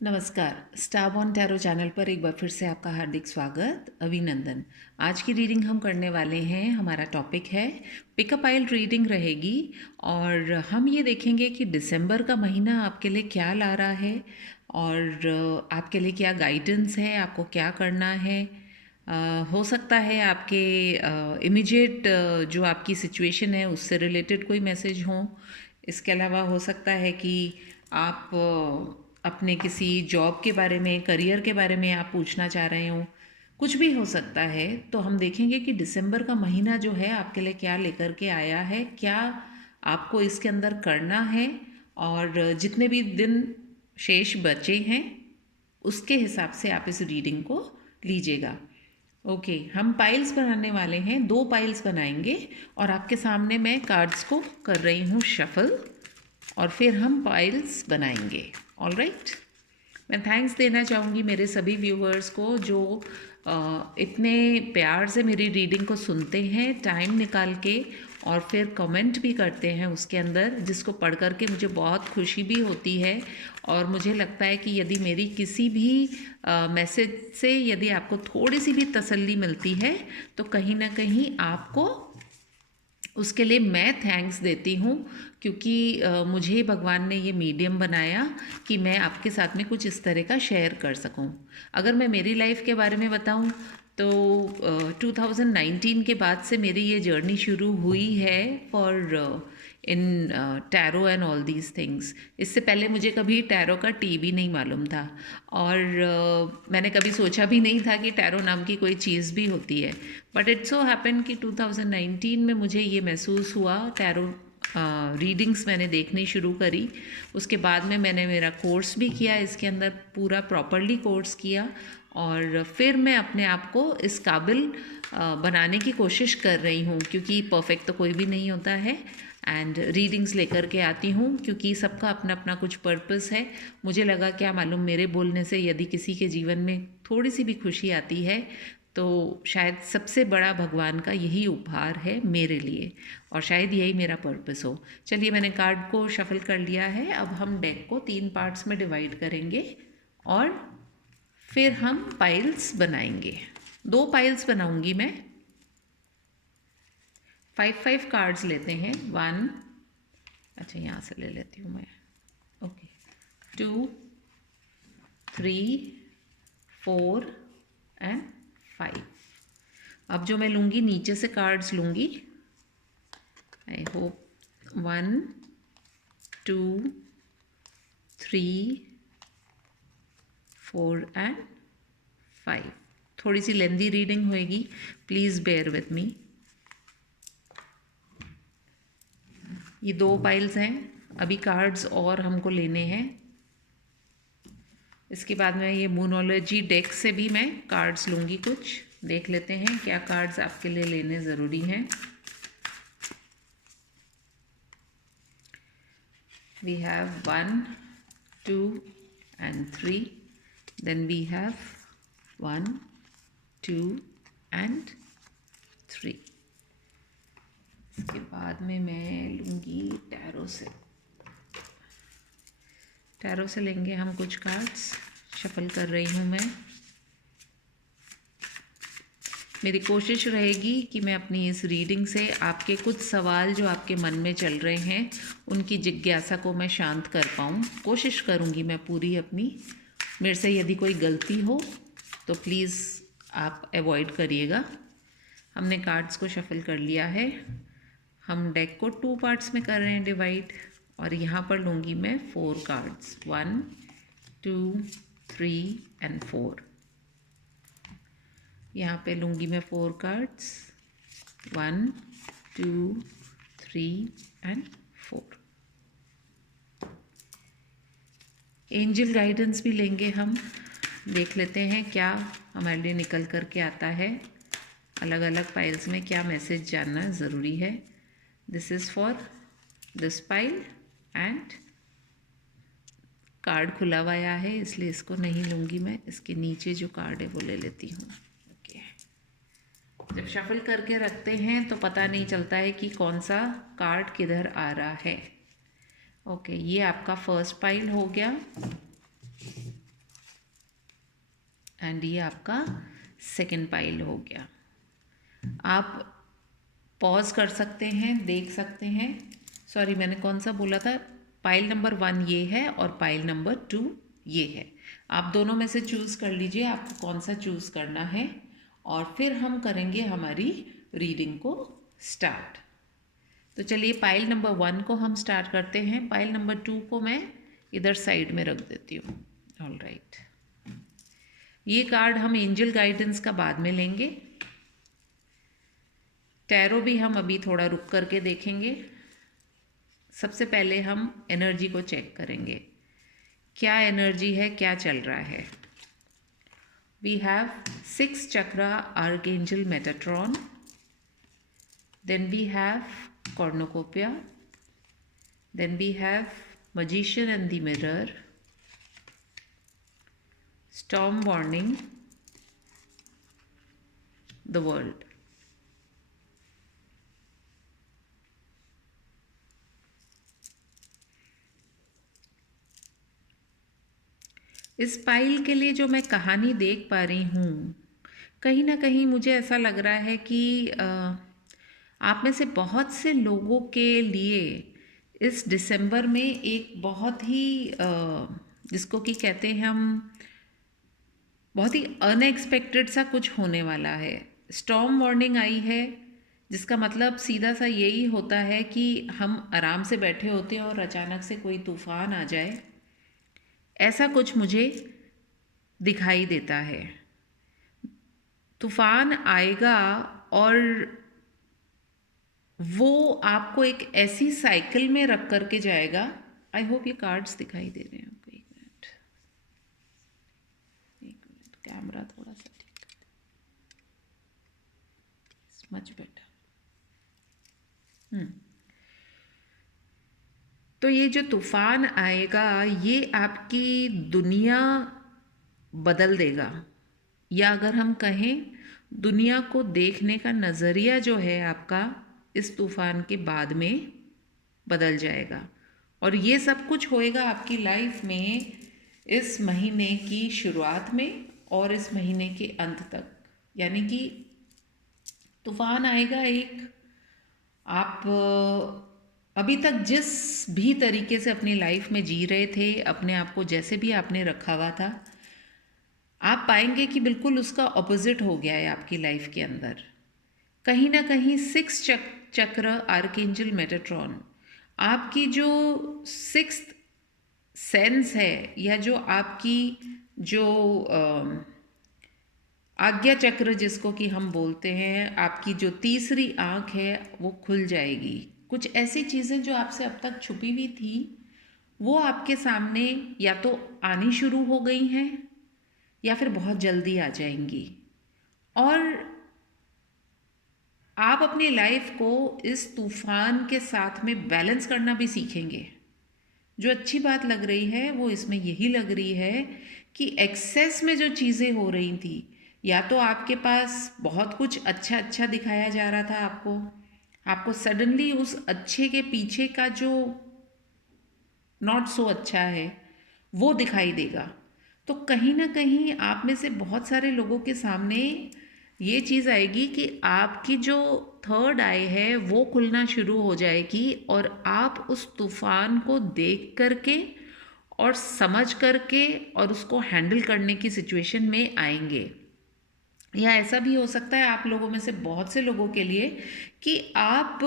नमस्कार। स्टारबॉर्न tarot channel पर एक बार फिर से आपका हार्दिक स्वागत। अभिनंदन। आज की रीडिंग हम करने वाले हैं, हमारा टॉपिक है पिकअप आइल रीडिंग रहेगी और हम ये देखेंगे कि दिसंबर का महीना आपके लिए क्या ला रहा है और आपके लिए क्या गाइडेंस है, आपको क्या करना है। हो सकता है आपके इमीडिएट जो आपकी सिचुएशन है उससे रिलेटेड कोई मैसेज हो। इसके अलावा हो सकता है कि आप अपने किसी जॉब के बारे में, करियर के बारे में आप पूछना चाह रहे हो। कुछ भी हो सकता है। तो हम देखेंगे कि दिसंबर का महीना जो है आपके लिए क्या लेकर के आया है, क्या आपको इसके अंदर करना है और जितने भी दिन शेष बचे हैं उसके हिसाब से आप इस रीडिंग को लीजिएगा। ओके, हम पाइल्स बनाने वाले हैं, 2 पाइल्स बनाएंगे और आपके सामने मैं कार्ड्स को कर रही हूँ शफल और फिर हम पाइल्स बनाएंगे। All right. मैं थैंक्स देना चाहूँगी मेरे सभी व्यूवर्स को जो इतने प्यार से मेरी रीडिंग को सुनते हैं, टाइम निकाल के, और फिर कमेंट भी करते हैं उसके अंदर, जिसको पढ़ कर के मुझे बहुत खुशी भी होती है। और मुझे लगता है कि यदि मेरी किसी भी मैसेज से यदि आपको थोड़ी सी भी तसल्ली मिलती है तो कहीं ना कहीं आपको उसके लिए मैं थैंक्स देती हूँ, क्योंकि मुझे भगवान ने ये मीडियम बनाया कि मैं आपके साथ में कुछ इस तरह का शेयर कर सकूँ। अगर मैं मेरी लाइफ के बारे में बताऊँ तो 2019 के बाद से मेरी ये जर्नी शुरू हुई है for in tarot and all these things. इससे पहले मुझे कभी टैरो का टी भी नहीं मालूम था और मैंने कभी सोचा भी नहीं था कि टैरो नाम की कोई चीज़ भी होती है। बट इट सो हैपन कि 2019 में मुझे ये महसूस हुआ, टैरो रीडिंग्स मैंने देखनी शुरू करी। उसके बाद में मैंने मेरा कोर्स भी किया, इसके अंदर पूरा प्रॉपरली कोर्स किया और फिर मैं अपने आप को इस काबिल बनाने की कोशिश कर रही हूँ, क्योंकि परफेक्ट तो कोई भी नहीं होता है। एंड रीडिंग्स लेकर के आती हूँ क्योंकि सबका अपना अपना कुछ पर्पस है। मुझे लगा क्या मालूम, मेरे बोलने से यदि किसी के जीवन में थोड़ी सी भी खुशी आती है तो शायद सबसे बड़ा भगवान का यही उपहार है मेरे लिए, और शायद यही मेरा पर्पस हो। चलिए, मैंने कार्ड को शफल कर लिया है। अब हम डेक को 3 पार्ट्स में डिवाइड करेंगे और फिर हम पाइल्स बनाएंगे। 2 पाइल्स बनाऊंगी मैं। 5 कार्ड्स लेते हैं। 1, अच्छा यहाँ से ले लेती हूँ मैं। Okay, 2, 3, 4 and 5। अब जो मैं लूँगी, नीचे से कार्ड्स लूँगी। I hope 1, 2, 3, 4 and 5। थोड़ी सी लेंदी रीडिंग होएगी, प्लीज़ बेयर विथ मी। ये 2 पाइल्स हैं, अभी कार्ड्स और हमको लेने हैं। इसके बाद में ये मूनोलॉजी डेक से भी मैं कार्ड्स लूँगी। कुछ देख लेते हैं क्या कार्ड्स आपके लिए लेने ज़रूरी हैं। We have 1, 2 and 3। Then we have 1, 2 and 3। इसके बाद में मैं लूँगी टैरो से। टैरो से लेंगे हम कुछ कार्ड्स। शफल कर रही हूँ मैं। मेरी कोशिश रहेगी कि मैं अपनी इस रीडिंग से आपके कुछ सवाल जो आपके मन में चल रहे हैं उनकी जिज्ञासा को मैं शांत कर पाऊँ। कोशिश करूँगी मैं पूरी अपनी। मेरे से यदि कोई गलती हो तो प्लीज़ आप अवॉइड करिएगा। हमने कार्ड्स को शफल कर लिया है। हम डेक को 2 पार्ट्स में कर रहे हैं डिवाइड, और यहाँ पर लूँगी मैं 4 कार्ड्स। 1, 2, 3 एंड 4। यहाँ पे लूँगी मैं 4 कार्ड्स। 1, 2, 3 एंड 4। एंजल गाइडेंस भी लेंगे हम। देख लेते हैं क्या हमारे लिए निकल कर के आता है। अलग अलग पाइल्स में क्या मैसेज जानना ज़रूरी है। This is for this pile and card खुला हुआ आया है इसलिए इसको नहीं लूँगी मैं। इसके नीचे जो कार्ड है वो ले लेती हूँ। ओके, जब शफल करके रखते हैं तो पता नहीं चलता है कि कौन सा कार्ड किधर आ रहा है। ओके, ये आपका फर्स्ट पाइल हो गया। एंड ये आपका सेकेंड पाइल हो गया। आप पॉज कर सकते हैं, देख सकते हैं। सॉरी, मैंने कौन सा बोला था? पाइल नंबर 1 ये है और पाइल नंबर 2 ये है। आप दोनों में से चूज़ कर लीजिए आपको कौन सा चूज़ करना है, और फिर हम करेंगे हमारी रीडिंग को स्टार्ट। तो चलिए पाइल नंबर 1 को हम स्टार्ट करते हैं। पाइल नंबर 2 को मैं इधर साइड में रख देती हूँ। ऑल राइट, ये कार्ड हम एंजल गाइडेंस का बाद में लेंगे। टैरो भी हम अभी थोड़ा रुक करके देखेंगे। सबसे पहले हम एनर्जी को चेक करेंगे, क्या एनर्जी है, क्या चल रहा है। We have 6 chakra archangel Metatron, then we have cornucopia, then we have magician and the mirror, storm warning, the world. इस पाइल के लिए जो मैं कहानी देख पा रही हूँ, कहीं ना कहीं मुझे ऐसा लग रहा है कि आप में से बहुत से लोगों के लिए इस दिसंबर में एक बहुत ही जिसको कि कहते हैं हम, बहुत ही अनएक्सपेक्टेड सा कुछ होने वाला है। स्टॉर्म वार्निंग आई है, जिसका मतलब सीधा सा यही होता है कि हम आराम से बैठे होते हैं और अचानक से कोई तूफान आ जाए, ऐसा कुछ मुझे दिखाई देता है। तूफान आएगा और वो आपको एक ऐसी साइकिल में रख करके जाएगा। आई होप ये कार्ड्स दिखाई दे रहे हैं आपको। एक मिनट, कैमरा थोड़ा सा ठीक कर, मच बेटर। तो ये जो तूफान आएगा ये आपकी दुनिया बदल देगा, या अगर हम कहें दुनिया को देखने का नज़रिया जो है आपका इस तूफान के बाद में बदल जाएगा। और ये सब कुछ होएगा आपकी लाइफ में इस महीने की शुरुआत में और इस महीने के अंत तक। यानी कि तूफान आएगा एक, आप अभी तक जिस भी तरीके से अपनी लाइफ में जी रहे थे, अपने आप को जैसे भी आपने रखा हुआ था, आप पाएंगे कि बिल्कुल उसका ऑपोजिट हो गया है आपकी लाइफ के अंदर। कहीं ना कहीं 6 चक्र आर्कएंजल मेटाट्रॉन आपकी जो 6th सेंस है, या जो आपकी जो आज्ञा चक्र जिसको कि हम बोलते हैं, आपकी जो तीसरी आँख है वो खुल जाएगी। कुछ ऐसी चीज़ें जो आपसे अब तक छुपी हुई थी वो आपके सामने या तो आनी शुरू हो गई हैं या फिर बहुत जल्दी आ जाएंगी। और आप अपनी लाइफ को इस तूफान के साथ में बैलेंस करना भी सीखेंगे। जो अच्छी बात लग रही है वो इसमें यही लग रही है कि एक्सेस में जो चीज़ें हो रही थी, या तो आपके पास बहुत कुछ अच्छा अच्छा दिखाया जा रहा था आपको सडनली उस अच्छे के पीछे का जो नॉट सो अच्छा है वो दिखाई देगा। तो कहीं ना कहीं आप में से बहुत सारे लोगों के सामने ये चीज़ आएगी कि आपकी जो थर्ड आई है वो खुलना शुरू हो जाएगी, और आप उस तूफान को देख करके और समझ करके और उसको हैंडल करने की सिचुएशन में आएंगे। या ऐसा भी हो सकता है आप लोगों में से बहुत से लोगों के लिए कि आप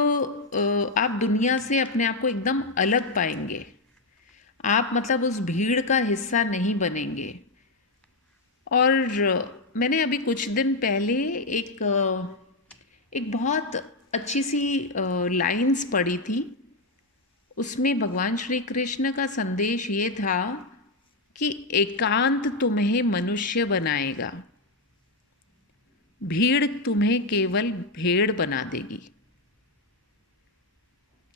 दुनिया से अपने आप को एकदम अलग पाएंगे। आप मतलब उस भीड़ का हिस्सा नहीं बनेंगे। और मैंने अभी कुछ दिन पहले एक बहुत अच्छी सी लाइंस पढ़ी थी। उसमें भगवान श्री कृष्ण का संदेश ये था कि एकांत तुम्हें मनुष्य बनाएगा, भीड़ तुम्हें केवल भेड़ बना देगी।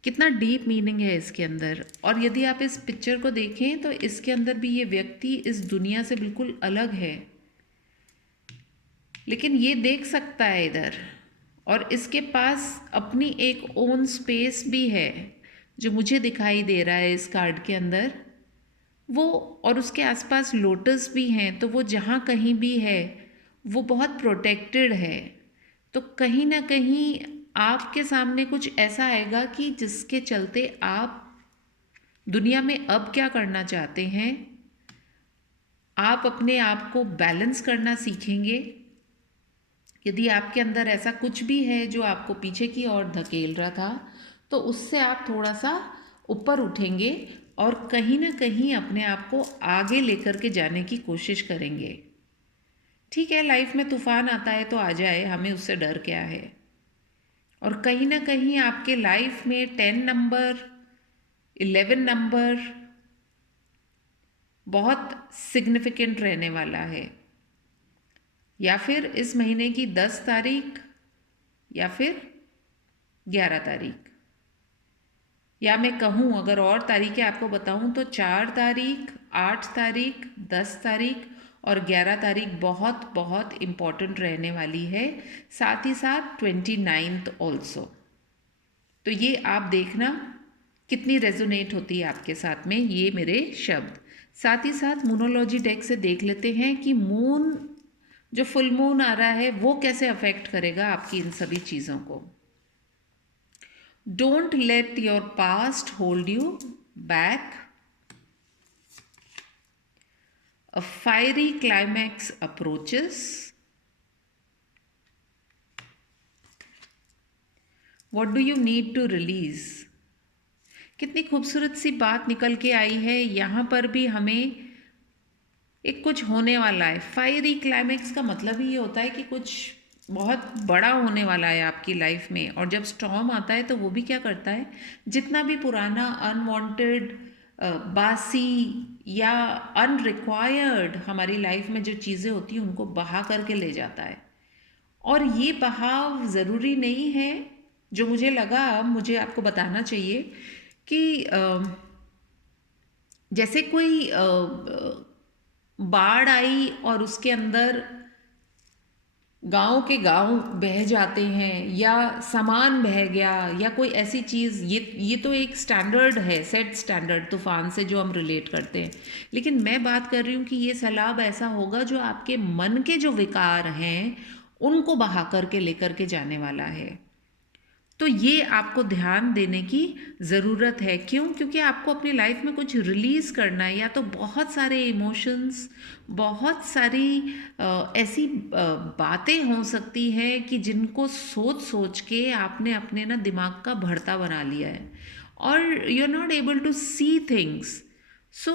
कितना डीप मीनिंग है इसके अंदर। और यदि आप इस पिक्चर को देखें तो इसके अंदर भी ये व्यक्ति इस दुनिया से बिल्कुल अलग है, लेकिन ये देख सकता है इधर, और इसके पास अपनी एक ओन स्पेस भी है जो मुझे दिखाई दे रहा है इस कार्ड के अंदर। वो, और उसके आसपास लोटस भी हैं, तो वो जहाँ कहीं भी है वो बहुत प्रोटेक्टेड है। तो कहीं ना कहीं आपके सामने कुछ ऐसा आएगा कि जिसके चलते आप दुनिया में अब क्या करना चाहते हैं, आप अपने आप को बैलेंस करना सीखेंगे। यदि आपके अंदर ऐसा कुछ भी है जो आपको पीछे की ओर धकेल रहा था, तो उससे आप थोड़ा सा ऊपर उठेंगे और कहीं ना कहीं अपने आप को आगे लेकर के जाने की कोशिश करेंगे। ठीक है, लाइफ में तूफान आता है तो आ जाए, हमें उससे डर क्या है। और कहीं ना कहीं आपके लाइफ में 10 नंबर, 11 नंबर बहुत सिग्निफिकेंट रहने वाला है। या फिर इस महीने की 10 तारीख, या फिर 11 तारीख, या मैं कहूँ अगर और तारीखें आपको बताऊँ तो 4 तारीख, 8 तारीख, 10 तारीख और 11 तारीख बहुत बहुत इम्पॉर्टेंट रहने वाली है। साथ ही साथ 29th ऑल्सो। तो ये आप देखना कितनी रेजोनेट होती है आपके साथ में ये मेरे शब्द। साथ ही साथ मूनोलॉजी डेक से देख लेते हैं कि मून, जो फुल मून आ रहा है वो कैसे अफेक्ट करेगा आपकी इन सभी चीज़ों को। Don't let your past hold you back. A fiery climax approaches. What do you need to release? कितनी खूबसूरत सी बात निकल के आई है। यहाँ पर भी हमें एक कुछ होने वाला है। फायरी क्लाइमैक्स का मतलब ही ये होता है कि कुछ बहुत बड़ा होने वाला है आपकी लाइफ में। और जब स्टॉर्म आता है तो वो भी क्या करता है, जितना भी पुराना अनवांटेड, बासी या अनरिक्वायर्ड हमारी लाइफ में जो चीज़ें होती हैं उनको बहा करके ले जाता है। और ये बहाव ज़रूरी नहीं है, जो मुझे लगा मुझे आपको बताना चाहिए कि जैसे कोई बाढ़ आई और उसके अंदर गांव के गांव बह जाते हैं, या सामान बह गया, या कोई ऐसी चीज़, ये तो एक स्टैंडर्ड है, सेट स्टैंडर्ड तूफान से जो हम रिलेट करते हैं। लेकिन मैं बात कर रही हूँ कि ये सैलाब ऐसा होगा जो आपके मन के जो विकार हैं उनको बहा करके लेकर के जाने वाला है। तो ये आपको ध्यान देने की ज़रूरत है। क्यों? क्योंकि आपको अपनी लाइफ में कुछ रिलीज़ करना है, या तो बहुत सारे इमोशंस, बहुत सारी ऐसी बातें हो सकती हैं कि जिनको सोच सोच के आपने अपने ना दिमाग का भरता बना लिया है और you are not able to see things. So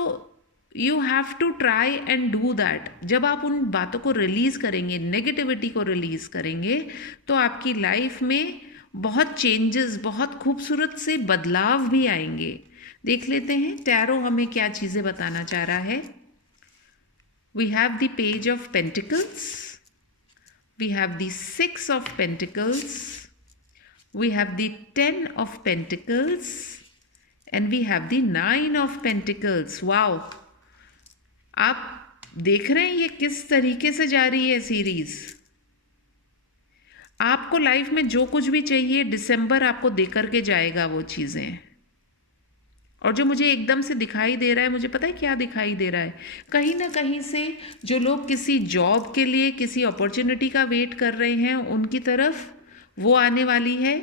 you have to try and do that. जब आप उन बातों को रिलीज़ करेंगे, नेगेटिविटी को रिलीज़ करेंगे, तो आपकी लाइफ में बहुत चेंजेस, बहुत खूबसूरत से बदलाव भी आएंगे। देख लेते हैं टैरो हमें क्या चीज़ें बताना चाह रहा है। We have the page of pentacles, we have the 6 of pentacles, we have the 10 of pentacles and we have the 9 of pentacles. Wow, आप देख रहे हैं ये किस तरीके से जा रही है सीरीज़। आपको लाइफ में जो कुछ भी चाहिए दिसंबर आपको दे करके जाएगा वो चीज़ें। और जो मुझे एकदम से दिखाई दे रहा है, मुझे पता है क्या दिखाई दे रहा है, कहीं ना कहीं से जो लोग किसी जॉब के लिए किसी अपॉर्चुनिटी का वेट कर रहे हैं उनकी तरफ वो आने वाली है।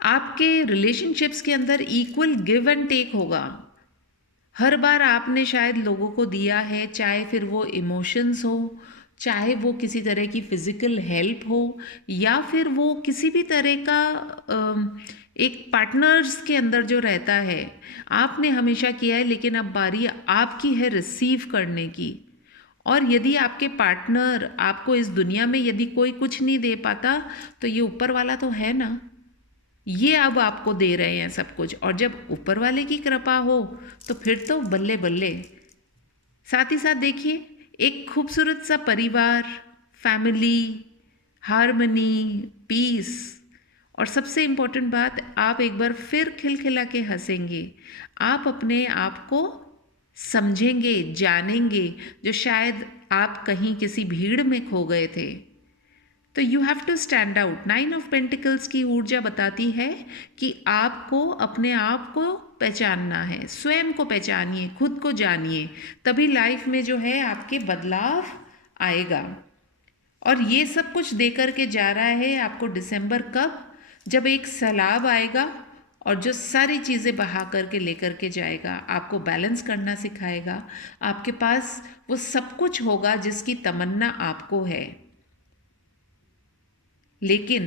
आपके रिलेशनशिप्स के अंदर इक्वल गिव एंड टेक होगा। हर बार आपने शायद लोगों को दिया है, चाहे फिर वो इमोशंस हो, चाहे वो किसी तरह की फिज़िकल हेल्प हो, या फिर वो किसी भी तरह का एक पार्टनर्स के अंदर जो रहता है, आपने हमेशा किया है, लेकिन अब बारी आपकी है रिसीव करने की। और यदि आपके पार्टनर आपको इस दुनिया में यदि कोई कुछ नहीं दे पाता, तो ये ऊपर वाला तो है ना, ये अब आपको दे रहे हैं सब कुछ। और जब ऊपर वाले की कृपा हो तो फिर तो बल्ले बल्ले। साथ ही साथ देखिए, एक खूबसूरत सा परिवार, फैमिली, हार्मनी, पीस, और सबसे इम्पोर्टेंट बात, आप एक बार फिर खिलखिला के हंसेंगे। आप अपने आप को समझेंगे, जानेंगे, जो शायद आप कहीं किसी भीड़ में खो गए थे। तो you have to stand out. 9 of pentacles की ऊर्जा बताती है कि आपको अपने आप को पहचानना है, स्वयं को पहचानिए, खुद को जानिए, तभी लाइफ में जो है आपके बदलाव आएगा। और ये सब कुछ दे कर के जा रहा है आपको दिसंबर, कब? जब एक सैलाब आएगा और जो सारी चीज़ें बहा करके लेकर के जाएगा, आपको बैलेंस करना सिखाएगा। आपके पास वो सब कुछ होगा जिसकी तमन्ना आपको है। लेकिन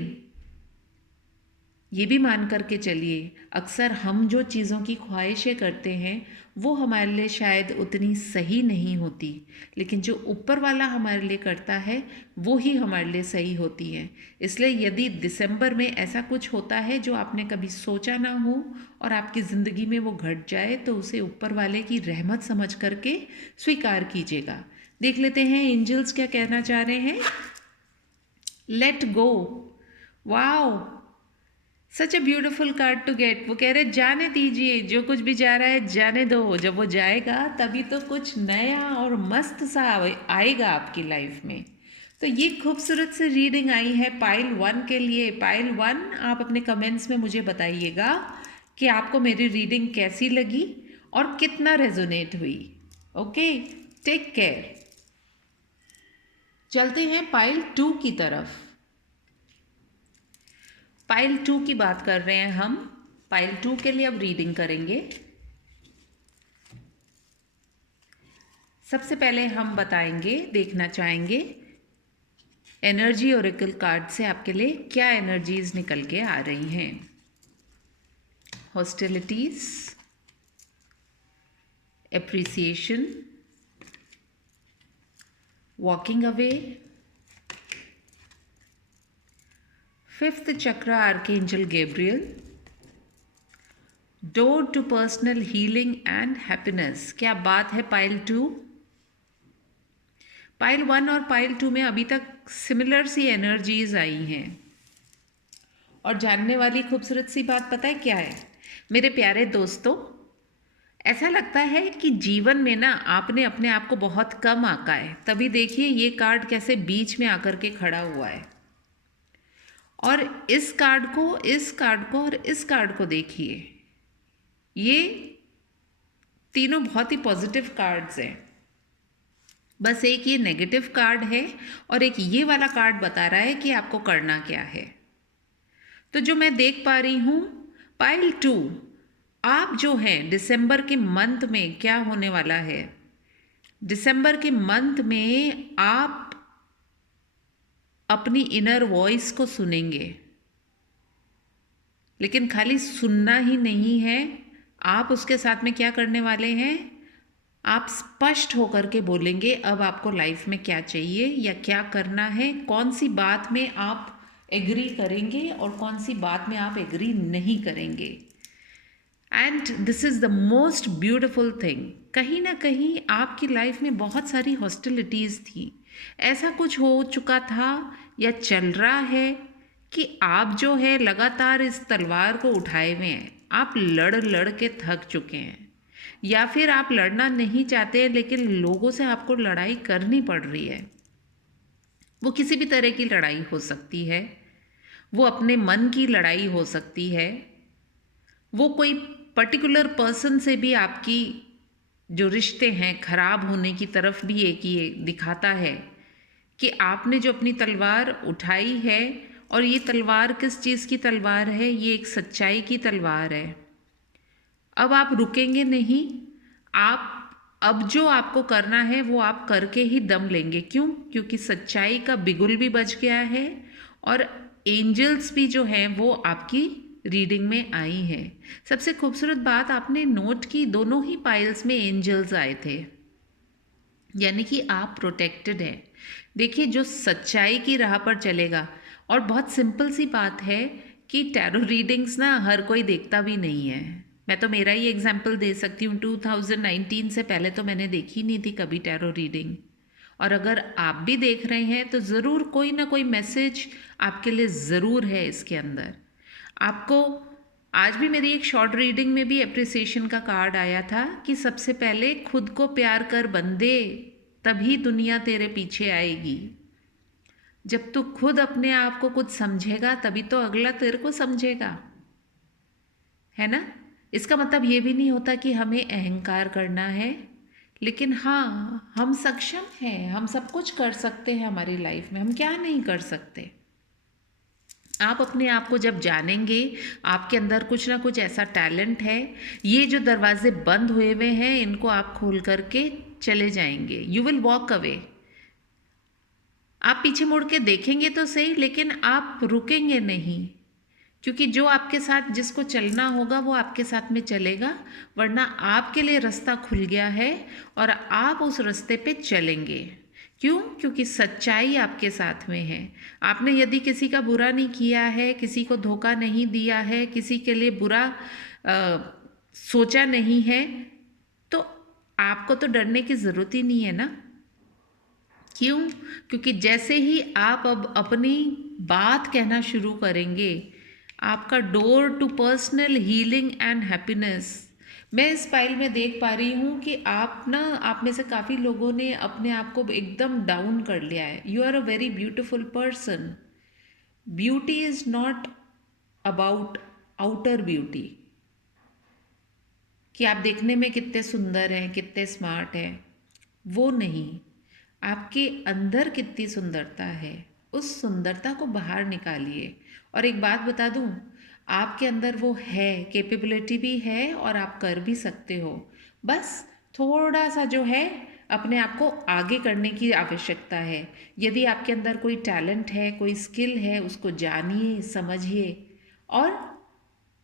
ये भी मान करके चलिए, अक्सर हम जो चीज़ों की ख्वाहिशें करते हैं वो हमारे लिए शायद उतनी सही नहीं होती, लेकिन जो ऊपर वाला हमारे लिए करता है वो ही हमारे लिए सही होती है। इसलिए यदि दिसंबर में ऐसा कुछ होता है जो आपने कभी सोचा ना हो और आपकी ज़िंदगी में वो घट जाए, तो उसे ऊपर वाले की रहमत समझ करके स्वीकार कीजिएगा। देख लेते हैं एंजल्स क्या कहना चाह रहे हैं। Let go. Wow, such a beautiful card to get. वो कह रहे जाने दीजिए, जो कुछ भी जा रहा है जाने दो। जब वो जाएगा तभी तो कुछ नया और मस्त सा आएगा आपकी लाइफ में। तो ये खूबसूरत सी रीडिंग आई है पाइल 1 के लिए। पाइल 1, आप अपने कमेंट्स में मुझे बताइएगा कि आपको मेरी रीडिंग कैसी लगी और कितना रेजोनेट हुई। Okay, take care. चलते हैं पाइल 2 की तरफ। पाइल 2 की बात कर रहे हैं हम। पाइल 2 के लिए अब रीडिंग करेंगे। सबसे पहले हम बताएंगे, देखना चाहेंगे एनर्जी ओरेकल कार्ड से आपके लिए क्या एनर्जीज निकल के आ रही हैं। Hostilities, appreciation, walking away, fifth chakra archangel Gabriel, door to personal healing and happiness. क्या बात है पाइल 2। पाइल 1 और पाइल 2 में अभी तक सिमिलर सी एनर्जीज आई हैं। और जानने वाली खूबसूरत सी बात पता है क्या है मेरे प्यारे दोस्तों? ऐसा लगता है कि जीवन में ना आपने अपने आप को बहुत कम आंका है। तभी देखिए ये कार्ड कैसे बीच में आकर के खड़ा हुआ है। और इस कार्ड को, इस कार्ड को और इस कार्ड को देखिए, ये तीनों बहुत ही पॉजिटिव कार्ड्स हैं। बस एक ये नेगेटिव कार्ड है और एक ये वाला कार्ड बता रहा है कि आपको करना क्या है। तो जो मैं देख पा रही हूँ पाइल 2, आप जो हैं दिसंबर के मंथ में क्या होने वाला है, दिसंबर के मंथ में आप अपनी इनर वॉइस को सुनेंगे। लेकिन खाली सुनना ही नहीं है, आप उसके साथ में क्या करने वाले हैं, आप स्पष्ट होकर के बोलेंगे अब आपको लाइफ में क्या चाहिए या क्या करना है, कौन सी बात में आप एग्री करेंगे और कौन सी बात में आप एग्री नहीं करेंगे। And this is the most beautiful thing. कहीं ना कहीं आपकी लाइफ में बहुत सारी हॉस्टिलिटीज़ थी, ऐसा कुछ हो चुका था या चल रहा है कि आप जो है लगातार इस तलवार को उठाए हुए हैं, आप लड़ लड़ के थक चुके हैं, या फिर आप लड़ना नहीं चाहते लेकिन लोगों से आपको लड़ाई करनी पड़ रही है। वो किसी भी तरह की लड़ाई हो सकती है, वो अपने मन की लड़ाई हो सकती है, वो कोई पर्टिकुलर पर्सन से भी आपकी जो रिश्ते हैं खराब होने की तरफ भी एक ये दिखाता है कि आपने जो अपनी तलवार उठाई है, और ये तलवार किस चीज़ की तलवार है, ये एक सच्चाई की तलवार है। अब आप रुकेंगे नहीं, आप अब जो आपको करना है वो आप करके ही दम लेंगे। क्यों? क्योंकि सच्चाई का बिगुल भी बज गया है और एंजल्स भी जो हैं वो आपकी रीडिंग में आई हैं। सबसे खूबसूरत बात आपने नोट की, दोनों ही पाइल्स में एंजल्स आए थे, यानी कि आप प्रोटेक्टेड हैं। देखिए जो सच्चाई की राह पर चलेगा, और बहुत सिंपल सी बात है कि टैरो रीडिंग्स ना हर कोई देखता भी नहीं है। मैं तो मेरा ही एग्जांपल दे सकती हूँ, 2019 से पहले तो मैंने देखी नहीं थी कभी टैरो रीडिंग। और अगर आप भी देख रहे हैं तो ज़रूर कोई ना कोई मैसेज आपके लिए ज़रूर है इसके अंदर। आपको आज भी मेरी एक शॉर्ट रीडिंग में भी एप्रिसिएशन का कार्ड आया था कि सबसे पहले खुद को प्यार कर बंदे, तभी दुनिया तेरे पीछे आएगी। जब तू खुद अपने आप को कुछ समझेगा तभी तो अगला तेरे को समझेगा, है ना। इसका मतलब ये भी नहीं होता कि हमें अहंकार करना है, लेकिन हाँ, हम सक्षम हैं, हम सब कुछ कर सकते हैं हमारी लाइफ में, हम क्या नहीं कर सकते। आप अपने आप को जब जानेंगे, आपके अंदर कुछ ना कुछ ऐसा टैलेंट है, ये जो दरवाजे बंद हुए हुए हैं इनको आप खोल करके चले जाएंगे। You will walk away. आप पीछे मुड़ के देखेंगे तो सही, लेकिन आप रुकेंगे नहीं, क्योंकि जो आपके साथ जिसको चलना होगा वो आपके साथ में चलेगा, वरना आपके लिए रास्ता खुल गया है और आप उस रास्ते पे चलेंगे। क्यों? क्योंकि सच्चाई आपके साथ में है। आपने यदि किसी का बुरा नहीं किया है, किसी को धोखा नहीं दिया है, किसी के लिए बुरा सोचा नहीं है, तो आपको तो डरने की ज़रूरत ही नहीं है ना। क्यों? क्योंकि जैसे ही आप अब अपनी बात कहना शुरू करेंगे, आपका door to personal healing and happiness, मैं इस फाइल में देख पा रही हूँ कि आप में से काफ़ी लोगों ने अपने आप को एकदम डाउन कर लिया है। You are a very beautiful person. Beauty is not about outer beauty, कि आप देखने में कितने सुंदर हैं, कितने स्मार्ट हैं, वो नहीं। आपके अंदर कितनी सुंदरता है, उस सुंदरता को बाहर निकालिए। और एक बात बता दूं, आपके अंदर वो है, कैपेबिलिटी भी है और आप कर भी सकते हो। बस थोड़ा सा जो है अपने आप को आगे करने की आवश्यकता है। यदि आपके अंदर कोई टैलेंट है, कोई स्किल है, उसको जानिए, समझिए और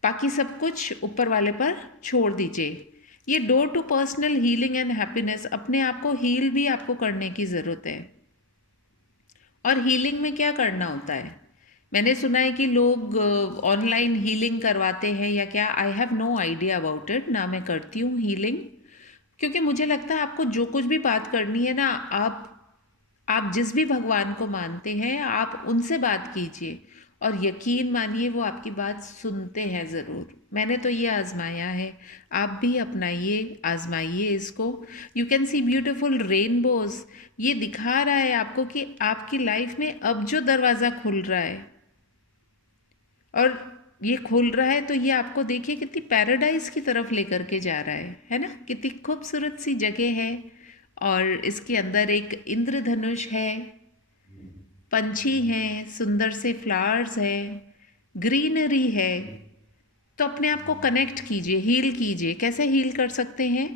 बाकी सब कुछ ऊपर वाले पर छोड़ दीजिए। ये door to personal healing and happiness, अपने आप को हील भी आपको करने की ज़रूरत है। और हीलिंग में क्या करना होता है? मैंने सुना है कि लोग ऑनलाइन हीलिंग करवाते हैं या क्या, I have no idea about it, ना मैं करती हूँ हीलिंग। क्योंकि मुझे लगता है आपको जो कुछ भी बात करनी है ना, आप जिस भी भगवान को मानते हैं आप उनसे बात कीजिए और यकीन मानिए वो आपकी बात सुनते हैं ज़रूर। मैंने तो ये आजमाया है, आप भी अपनाइए, आजमाइए इसको। You can see beautiful rainbows. ये दिखा रहा है आपको कि आपकी लाइफ में अब जो दरवाज़ा खुल रहा है, और ये खुल रहा है तो ये आपको देखिए कितनी पैराडाइज की तरफ लेकर के जा रहा है ना। कितनी खूबसूरत सी जगह है और इसके अंदर एक इंद्रधनुष है, पंछी हैं, सुंदर से फ्लावर्स हैं, ग्रीनरी है। तो अपने आप को कनेक्ट कीजिए, हील कीजिए। कैसे हील कर सकते हैं?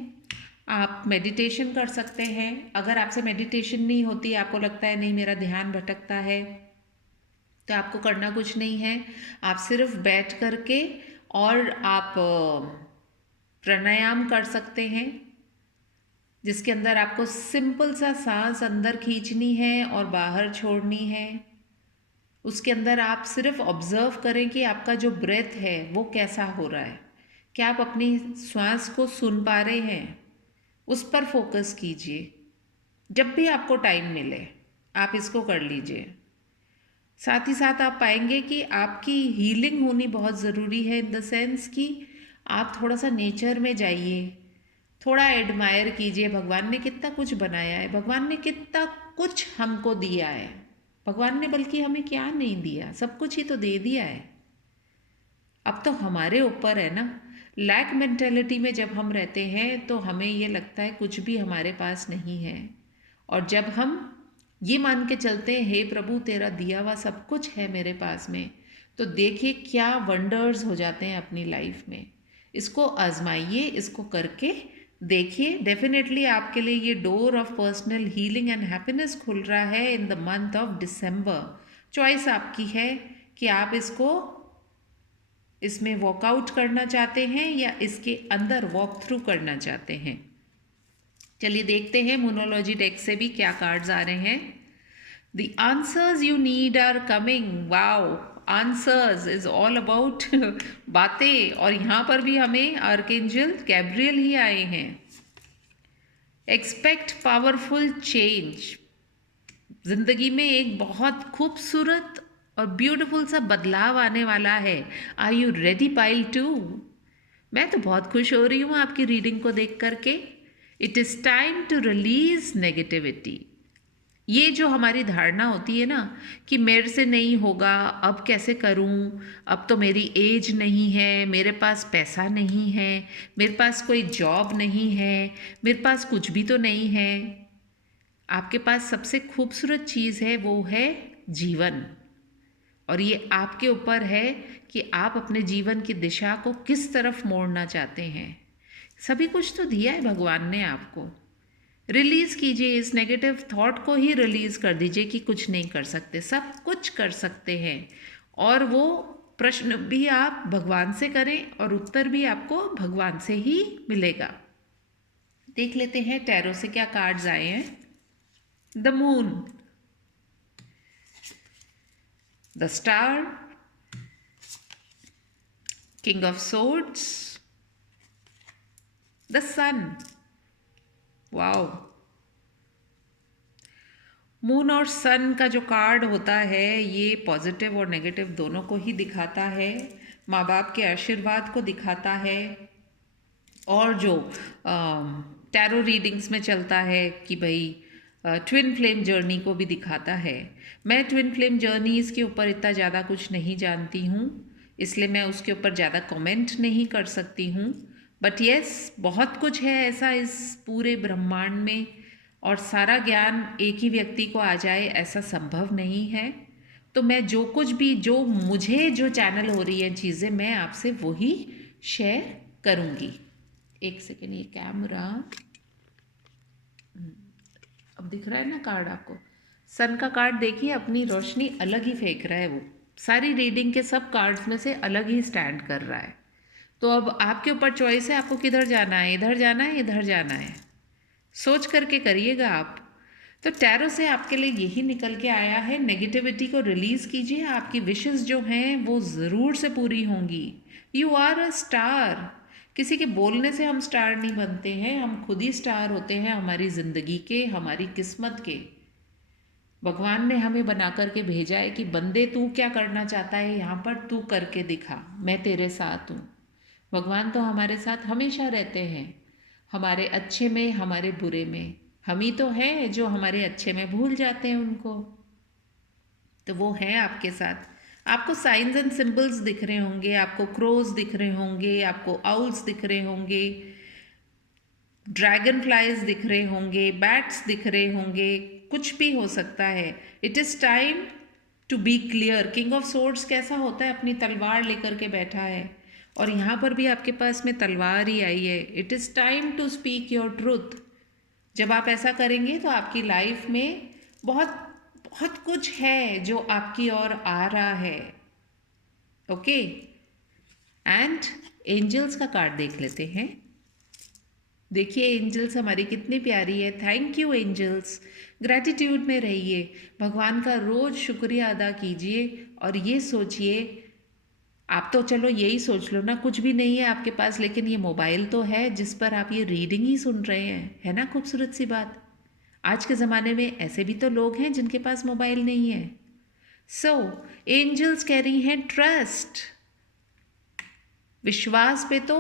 आप मेडिटेशन कर सकते हैं। अगर आपसे मेडिटेशन नहीं होती, आपको लगता है नहीं मेरा ध्यान भटकता है, तो आपको करना कुछ नहीं है। आप सिर्फ बैठ करके और आप प्राणायाम कर सकते हैं, जिसके अंदर आपको सिंपल सा सांस अंदर खींचनी है और बाहर छोड़नी है। उसके अंदर आप सिर्फ ऑब्जर्व करें कि आपका जो ब्रेथ है वो कैसा हो रहा है, क्या आप अपनी श्वास को सुन पा रहे हैं, उस पर फोकस कीजिए। जब भी आपको टाइम मिले आप इसको कर लीजिए। साथ ही साथ आप पाएंगे कि आपकी हीलिंग होनी बहुत ज़रूरी है, इन द सेंस कि आप थोड़ा सा नेचर में जाइए, थोड़ा एडमायर कीजिए भगवान ने कितना कुछ बनाया है, भगवान ने कितना कुछ हमको दिया है। भगवान ने बल्कि हमें क्या नहीं दिया, सब कुछ ही तो दे दिया है। अब तो हमारे ऊपर है ना। लैक मेंटेलिटी में जब हम रहते हैं तो हमें ये लगता है कुछ भी हमारे पास नहीं है, और जब हम ये मान के चलते हैं हे प्रभु तेरा दिया हुआ सब कुछ है मेरे पास में, तो देखिए क्या वंडर्स हो जाते हैं अपनी लाइफ में। इसको आजमाइए, इसको करके देखिए, डेफिनेटली आपके लिए ये door of personal healing and happiness खुल रहा है in the month of December. Choice आपकी है कि आप इसमें वॉकआउट करना चाहते हैं या इसके अंदर वॉक थ्रू करना चाहते हैं। चलिए देखते हैं मोनोलॉजी डेक से भी क्या कार्ड्स आ रहे हैं। The answers you need are coming. Wow, answers is all about बातें, और यहाँ पर भी हमें आर्कएंजल गैब्रियल ही आए हैं। Expect powerful change. जिंदगी में एक बहुत खूबसूरत और ब्यूटीफुल सा बदलाव आने वाला है। Are you ready pile two? मैं तो बहुत खुश हो रही हूँ आपकी रीडिंग को देख करके। It is time to release negativity. ये जो हमारी धारणा होती है ना कि मेरे से नहीं होगा, अब कैसे करूं, अब तो मेरी एज नहीं है, मेरे पास पैसा नहीं है, मेरे पास कोई जॉब नहीं है, मेरे पास कुछ भी तो नहीं है। आपके पास सबसे खूबसूरत चीज़ है, वो है जीवन। और ये आपके ऊपर है कि आप अपने जीवन की दिशा को किस तरफ मोड़ना चाहते हैं। सभी कुछ तो दिया है भगवान ने आपको। रिलीज़ कीजिए इस नेगेटिव थॉट को ही रिलीज़ कर दीजिए कि कुछ नहीं कर सकते, सब कुछ कर सकते हैं। और वो प्रश्न भी आप भगवान से करें और उत्तर भी आपको भगवान से ही मिलेगा। देख लेते हैं टैरो से क्या कार्ड्स आए हैं। The moon, the star, king of swords, the sun. Wow. Moon और सन का जो कार्ड होता है ये पॉजिटिव और नेगेटिव दोनों को ही दिखाता है, माँ बाप के आशीर्वाद को दिखाता है, और जो टैरो रीडिंग्स में चलता है कि भाई ट्विन फ्लेम जर्नी को भी दिखाता है। मैं ट्विन फ्लेम जर्नीज़ के ऊपर इतना ज़्यादा कुछ नहीं जानती हूँ, इसलिए मैं उसके ऊपर ज़्यादा कमेंट नहीं कर सकती हूँ। बट यस, बहुत कुछ है ऐसा इस पूरे ब्रह्मांड में, और सारा ज्ञान एक ही व्यक्ति को आ जाए ऐसा संभव नहीं है। तो मैं जो कुछ भी, जो मुझे जो चैनल हो रही है चीज़ें, मैं आपसे वही शेयर करूँगी। एक सेकेंड, ये कैमरा, अब दिख रहा है ना कार्ड आपको। सन का कार्ड देखिए, अपनी रोशनी अलग ही फेंक रहा है, वो सारी रीडिंग के सब कार्ड्स में से अलग ही स्टैंड कर रहा है। तो अब आपके ऊपर चॉइस है, आपको किधर जाना है, इधर जाना है, इधर जाना है, सोच करके करिएगा आप। तो टैरो से आपके लिए यही निकल के आया है, नेगेटिविटी को रिलीज़ कीजिए, आपकी विशेस जो हैं वो ज़रूर से पूरी होंगी। You are a star. किसी के बोलने से हम स्टार नहीं बनते हैं, हम खुद ही स्टार होते हैं हमारी ज़िंदगी के, हमारी किस्मत के। भगवान ने हमें बना करके भेजा है कि बंदे तू क्या करना चाहता है यहाँ पर, तू करके दिखा, मैं तेरे साथ हूँ। भगवान तो हमारे साथ हमेशा रहते हैं, हमारे अच्छे में, हमारे बुरे में। हम ही तो हैं जो हमारे अच्छे में भूल जाते हैं उनको। तो वो हैं आपके साथ। आपको साइंस एंड सिंबल्स दिख रहे होंगे, आपको क्रोज दिख रहे होंगे, आपको आउल्स दिख रहे होंगे, ड्रैगन फ्लाइज दिख रहे होंगे, बैट्स दिख रहे होंगे, कुछ भी हो सकता है। It is time to be clear. King of swords कैसा होता है, अपनी तलवार लेकर के बैठा है, और यहाँ पर भी आपके पास में तलवार ही आई है। It is time to speak your truth. जब आप ऐसा करेंगे तो आपकी लाइफ में बहुत बहुत कुछ है जो आपकी ओर आ रहा है। ओके, एंड एंजल्स का कार्ड देख लेते हैं। देखिए एंजल्स हमारी कितनी प्यारी है। Thank you angels. ग्रैटिट्यूड में रहिए, भगवान का रोज़ शुक्रिया अदा कीजिए, और ये सोचिए, आप तो चलो यही सोच लो ना, कुछ भी नहीं है आपके पास, लेकिन ये मोबाइल तो है जिस पर आप ये रीडिंग ही सुन रहे हैं, है ना खूबसूरत सी बात। आज के ज़माने में ऐसे भी तो लोग हैं जिनके पास मोबाइल नहीं है। सो एंजल्स कह रही हैं ट्रस्ट, विश्वास पे तो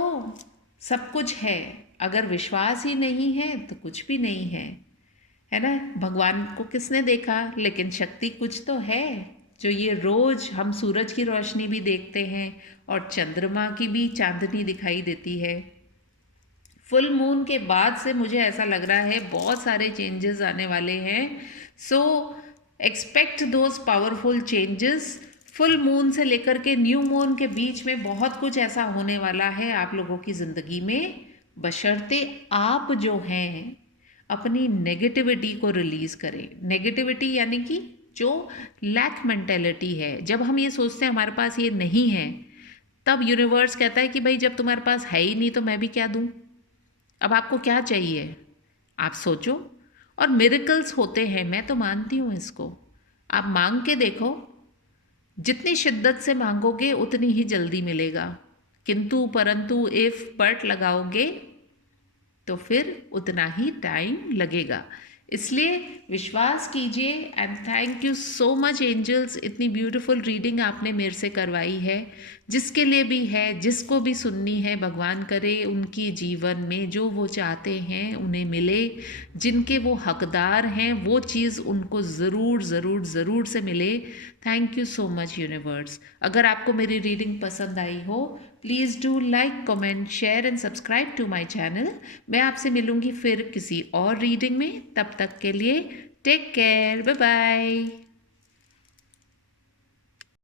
सब कुछ है। अगर विश्वास ही नहीं है तो कुछ भी नहीं है ना। भगवान को किसने देखा, लेकिन शक्ति कुछ तो है जो ये रोज़ हम सूरज की रोशनी भी देखते हैं और चंद्रमा की भी चांदनी दिखाई देती है। फुल मून के बाद से मुझे ऐसा लग रहा है बहुत सारे चेंजेस आने वाले हैं। So expect those powerful changes. Full moon से लेकर के न्यू मून के बीच में बहुत कुछ ऐसा होने वाला है आप लोगों की ज़िंदगी में, बशर्ते आप जो हैं अपनी नेगेटिविटी को रिलीज़ करें। नेगेटिविटी यानी कि जो लैक मेंटेलिटी है, जब हम ये सोचते हैं हमारे पास ये नहीं है, तब यूनिवर्स कहता है कि भाई जब तुम्हारे पास है ही नहीं तो मैं भी क्या दूँ, अब आपको क्या चाहिए, आप सोचो। और मिरेकल्स होते हैं, मैं तो मानती हूँ इसको। आप मांग के देखो, जितनी शिद्दत से मांगोगे उतनी ही जल्दी मिलेगा, किंतु परंतु इफ़ बट लगाओगे तो फिर उतना ही टाइम लगेगा। इसलिए विश्वास कीजिए। And thank you so much angels, इतनी ब्यूटीफुल रीडिंग आपने मेरे से करवाई है। जिसके लिए भी है, जिसको भी सुननी है, भगवान करे उनकी जीवन में जो वो चाहते हैं उन्हें मिले, जिनके वो हकदार हैं वो चीज़ उनको ज़रूर ज़रूर ज़रूर से मिले। Thank you so much universe. अगर आपको मेरी रीडिंग पसंद आई हो, please do like, comment, share and subscribe to my channel. मैं आपसे मिलूँगी फिर किसी और रीडिंग में। तब तक के लिए टेक केयर, बाय बाय।